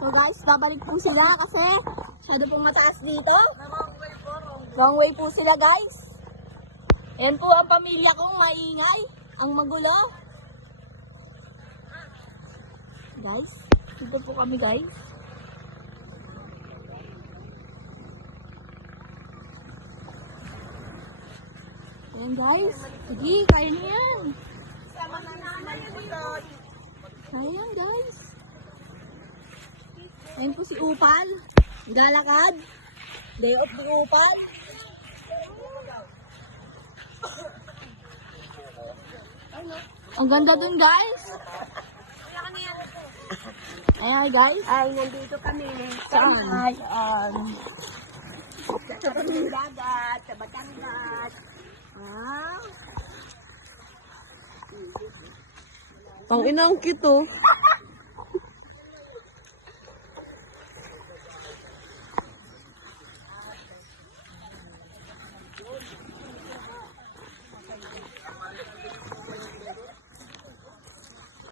So guys, babalik po sila kasi masyado pong mataas dito. Wrong way po sila guys. Yan po ang pamilya kong maingay. Ang magulo. Guys, dito po kami guys. Ayan guys. Sige, kaya niyo yan. Ayan guys. Ayan po si Upal. Galakad. Day off ni Upal. Ang ganda dun guys. Ayan guys. Ay, nandito kami. Saan? Sa dagat, sa Batangas. Ah. Pang inang kito.